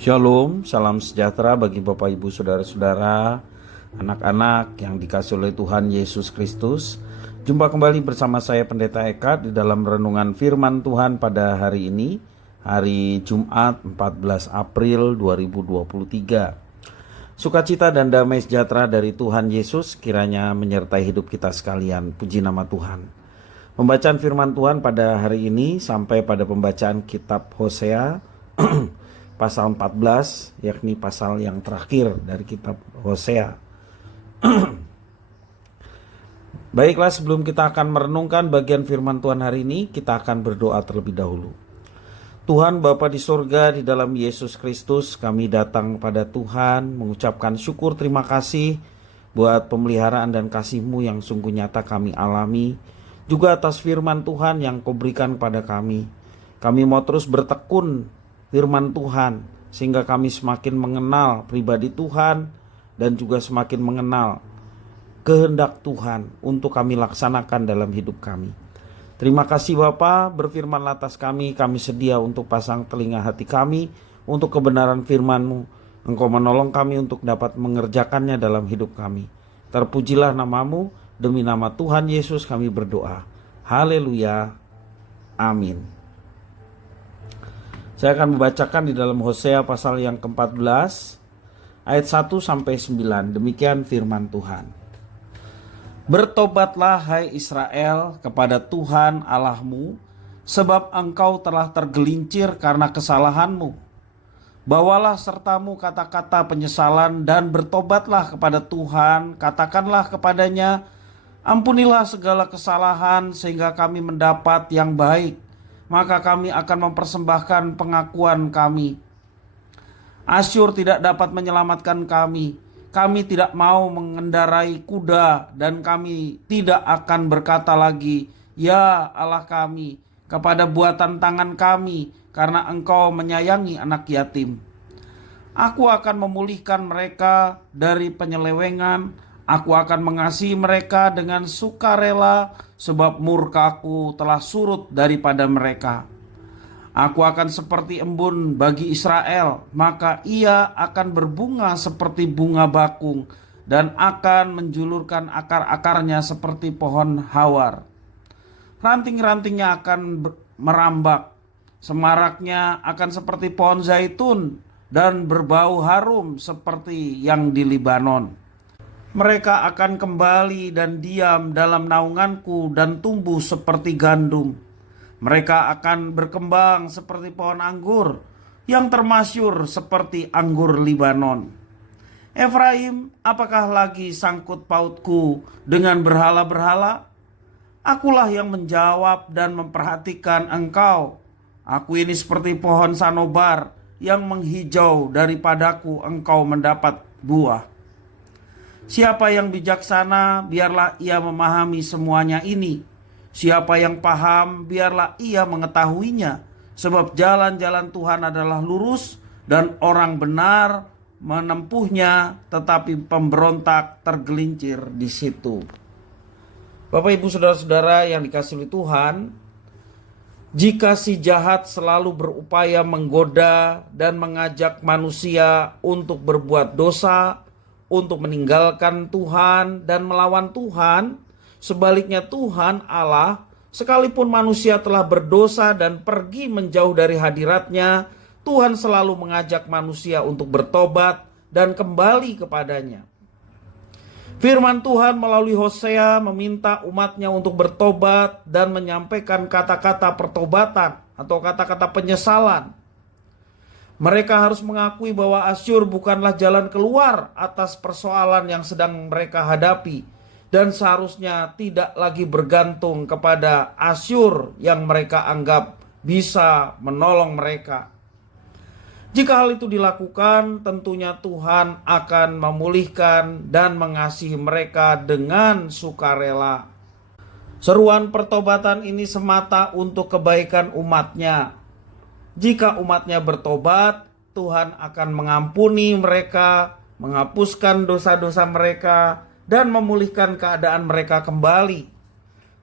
Shalom, salam sejahtera bagi Bapak Ibu Saudara-saudara, anak-anak yang dikasihi oleh Tuhan Yesus Kristus. Jumpa kembali bersama saya Pendeta Eka di dalam renungan firman Tuhan pada hari ini, hari Jumat 14 April 2023. Sukacita dan damai sejahtera dari Tuhan Yesus kiranya menyertai hidup kita sekalian. Puji nama Tuhan. Pembacaan firman Tuhan pada hari ini sampai pada pembacaan kitab Hosea pasal 14, yakni pasal yang terakhir dari kitab Hosea. Baiklah, sebelum kita akan merenungkan bagian firman Tuhan hari ini, kita akan berdoa terlebih dahulu. Tuhan Bapa di surga, di dalam Yesus Kristus, kami datang pada Tuhan mengucapkan syukur terima kasih buat pemeliharaan dan kasih-Mu yang sungguh nyata kami alami, juga atas firman Tuhan yang Kau berikan pada kami. Kami mau terus bertekun firman Tuhan, sehingga kami semakin mengenal pribadi Tuhan dan juga semakin mengenal kehendak Tuhan untuk kami laksanakan dalam hidup kami. Terima kasih Bapa, berfirmanlah atas kami sedia untuk pasang telinga hati kami untuk kebenaran firman-Mu. Engkau menolong kami untuk dapat mengerjakannya dalam hidup kami. Terpujilah nama-Mu, demi nama Tuhan Yesus kami berdoa. Haleluya, amin. Saya akan membacakan di dalam Hosea pasal yang ke-14 ayat 1 sampai 9. Demikian firman Tuhan. Bertobatlah hai Israel kepada Tuhan Allahmu, sebab engkau telah tergelincir karena kesalahanmu. Bawalah sertamu kata-kata penyesalan dan bertobatlah kepada Tuhan. Katakanlah kepadanya, ampunilah segala kesalahan sehingga kami mendapat yang baik. Maka kami akan mempersembahkan pengakuan kami. Asyur tidak dapat menyelamatkan kami. Kami tidak mau mengendarai kuda, dan kami tidak akan berkata lagi, ya Allah kami, kepada buatan tangan kami, karena Engkau menyayangi anak yatim. Aku akan memulihkan mereka dari penyelewengan. Aku akan mengasihi mereka dengan sukarela, sebab murkaku telah surut daripada mereka. Aku akan seperti embun bagi Israel, maka ia akan berbunga seperti bunga bakung, dan akan menjulurkan akar-akarnya seperti pohon hawar. Ranting-rantingnya akan merambak, semaraknya akan seperti pohon zaitun, dan berbau harum seperti yang di Libanon. Mereka akan kembali dan diam dalam naunganku dan tumbuh seperti gandum. Mereka akan berkembang seperti pohon anggur yang termasyur seperti anggur Libanon. Efraim, apakah lagi sangkut pautku dengan berhala-berhala? Akulah yang menjawab dan memperhatikan engkau. Aku ini seperti pohon sanobar yang menghijau, daripadaku engkau mendapat buah. Siapa yang bijaksana, biarlah ia memahami semuanya ini. Siapa yang paham, biarlah ia mengetahuinya. Sebab jalan-jalan Tuhan adalah lurus, dan orang benar menempuhnya, tetapi pemberontak tergelincir di situ. Bapak Ibu Saudara-saudara yang dikasihi Tuhan, jika si jahat selalu berupaya menggoda dan mengajak manusia untuk berbuat dosa, untuk meninggalkan Tuhan dan melawan Tuhan, sebaliknya Tuhan Allah, sekalipun manusia telah berdosa dan pergi menjauh dari hadiratnya, Tuhan selalu mengajak manusia untuk bertobat dan kembali kepadanya. Firman Tuhan melalui Hosea meminta umatnya untuk bertobat dan menyampaikan kata-kata pertobatan atau kata-kata penyesalan. Mereka harus mengakui bahwa Asyur bukanlah jalan keluar atas persoalan yang sedang mereka hadapi, dan seharusnya tidak lagi bergantung kepada Asyur yang mereka anggap bisa menolong mereka. Jika hal itu dilakukan, tentunya Tuhan akan memulihkan dan mengasihi mereka dengan sukarela. Seruan pertobatan ini semata untuk kebaikan umatnya. Jika umatnya bertobat, Tuhan akan mengampuni mereka, menghapuskan dosa-dosa mereka, dan memulihkan keadaan mereka kembali.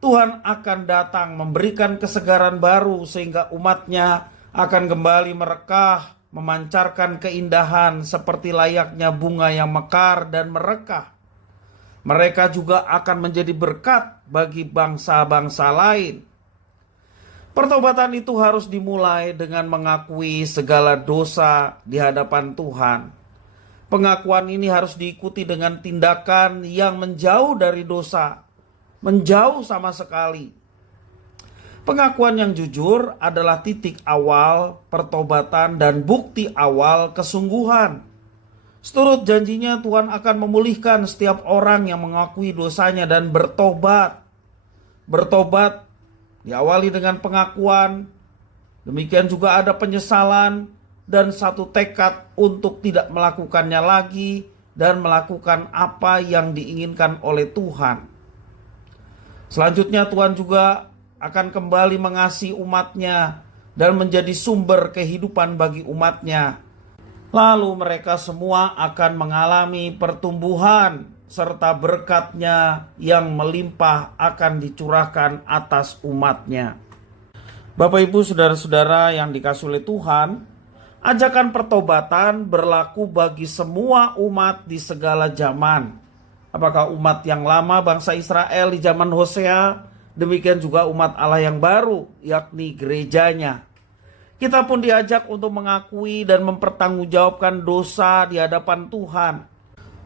Tuhan akan datang memberikan kesegaran baru sehingga umatnya akan kembali merekah memancarkan keindahan seperti layaknya bunga yang mekar dan merekah. Mereka juga akan menjadi berkat bagi bangsa-bangsa lain. Pertobatan itu harus dimulai dengan mengakui segala dosa di hadapan Tuhan. Pengakuan ini harus diikuti dengan tindakan yang menjauh dari dosa, menjauh sama sekali. Pengakuan yang jujur adalah titik awal pertobatan dan bukti awal kesungguhan. Seturut janjinya, Tuhan akan memulihkan setiap orang yang mengakui dosanya dan bertobat. Bertobat diawali dengan pengakuan, demikian juga ada penyesalan dan satu tekad untuk tidak melakukannya lagi dan melakukan apa yang diinginkan oleh Tuhan. Selanjutnya Tuhan juga akan kembali mengasihi umatnya dan menjadi sumber kehidupan bagi umatnya. Lalu mereka semua akan mengalami pertumbuhan serta berkatnya yang melimpah akan dicurahkan atas umatnya. Bapak Ibu saudara-saudara yang dikasihi oleh Tuhan, ajakan pertobatan berlaku bagi semua umat di segala zaman. Apakah umat yang lama bangsa Israel di zaman Hosea, demikian juga umat Allah yang baru, yakni gerejanya. Kita pun diajak untuk mengakui dan mempertanggungjawabkan dosa di hadapan Tuhan.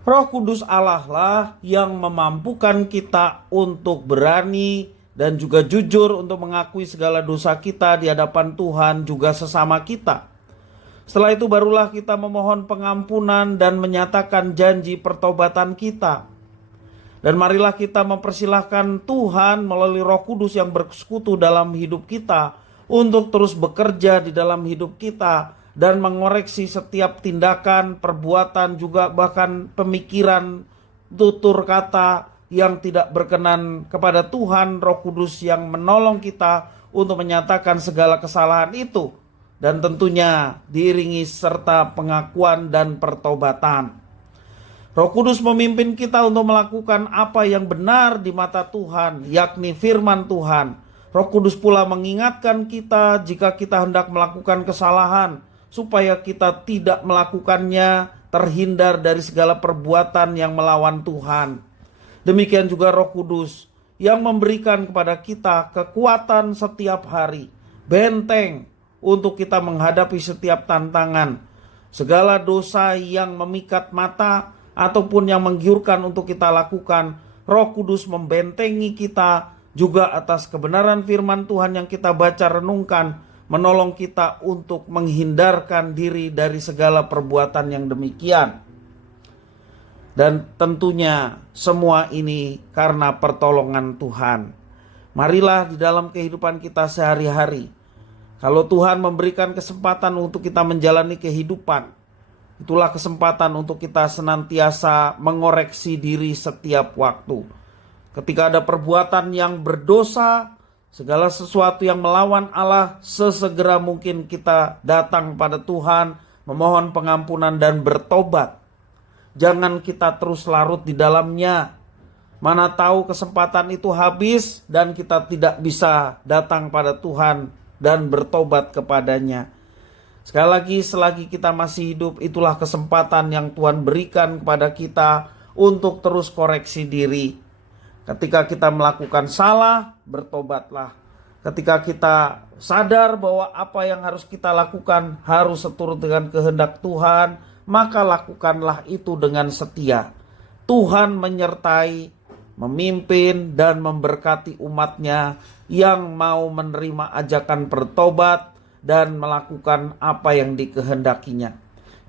Roh Kudus Allah lah yang memampukan kita untuk berani dan juga jujur untuk mengakui segala dosa kita di hadapan Tuhan juga sesama kita. Setelah itu barulah kita memohon pengampunan dan menyatakan janji pertobatan kita. Dan marilah kita mempersilahkan Tuhan melalui Roh Kudus yang bersekutu dalam hidup kita untuk terus bekerja di dalam hidup kita dan mengoreksi setiap tindakan, perbuatan, juga bahkan pemikiran, tutur kata yang tidak berkenan kepada Tuhan. Roh Kudus yang menolong kita untuk menyatakan segala kesalahan itu dan tentunya diiringi serta pengakuan dan pertobatan. Roh Kudus memimpin kita untuk melakukan apa yang benar di mata Tuhan, yakni firman Tuhan. Roh Kudus pula mengingatkan kita jika kita hendak melakukan kesalahan, supaya kita tidak melakukannya, terhindar dari segala perbuatan yang melawan Tuhan. Demikian juga Roh Kudus yang memberikan kepada kita kekuatan setiap hari, benteng untuk kita menghadapi setiap tantangan, segala dosa yang memikat mata ataupun yang menggiurkan untuk kita lakukan. Roh Kudus membentengi kita juga atas kebenaran firman Tuhan yang kita baca renungkan, menolong kita untuk menghindarkan diri dari segala perbuatan yang demikian. Dan tentunya semua ini karena pertolongan Tuhan. Marilah di dalam kehidupan kita sehari-hari, kalau Tuhan memberikan kesempatan untuk kita menjalani kehidupan, itulah kesempatan untuk kita senantiasa mengoreksi diri setiap waktu. Ketika ada perbuatan yang berdosa, segala sesuatu yang melawan Allah, sesegera mungkin kita datang pada Tuhan, memohon pengampunan dan bertobat. Jangan kita terus larut di dalamnya. Mana tahu kesempatan itu habis dan kita tidak bisa datang pada Tuhan dan bertobat kepadanya. Sekali lagi, selagi kita masih hidup, itulah kesempatan yang Tuhan berikan kepada kita untuk terus koreksi diri. Ketika kita melakukan salah, bertobatlah. Ketika kita sadar bahwa apa yang harus kita lakukan harus seturut dengan kehendak Tuhan, maka lakukanlah itu dengan setia. Tuhan menyertai, memimpin, dan memberkati umatnya yang mau menerima ajakan bertobat dan melakukan apa yang dikehendakinya.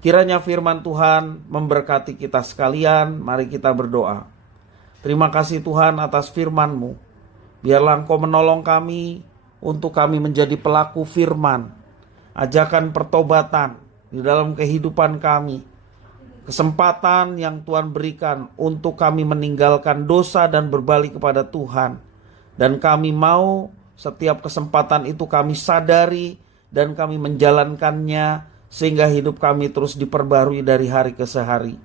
Kiranya firman Tuhan memberkati kita sekalian. Mari kita berdoa. Terima kasih Tuhan atas firman-Mu. Biarlah Engkau menolong kami untuk kami menjadi pelaku firman, ajakan pertobatan di dalam kehidupan kami. Kesempatan yang Tuhan berikan untuk kami meninggalkan dosa dan berbalik kepada Tuhan. Dan kami mau setiap kesempatan itu kami sadari dan kami menjalankannya sehingga hidup kami terus diperbarui dari hari ke hari.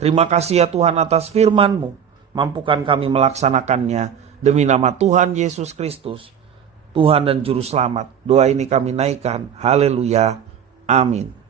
Terima kasih ya Tuhan atas firman-Mu. Mampukan kami melaksanakannya demi nama Tuhan Yesus Kristus, Tuhan dan Juru Selamat. Doa ini kami naikkan. Haleluya. Amin.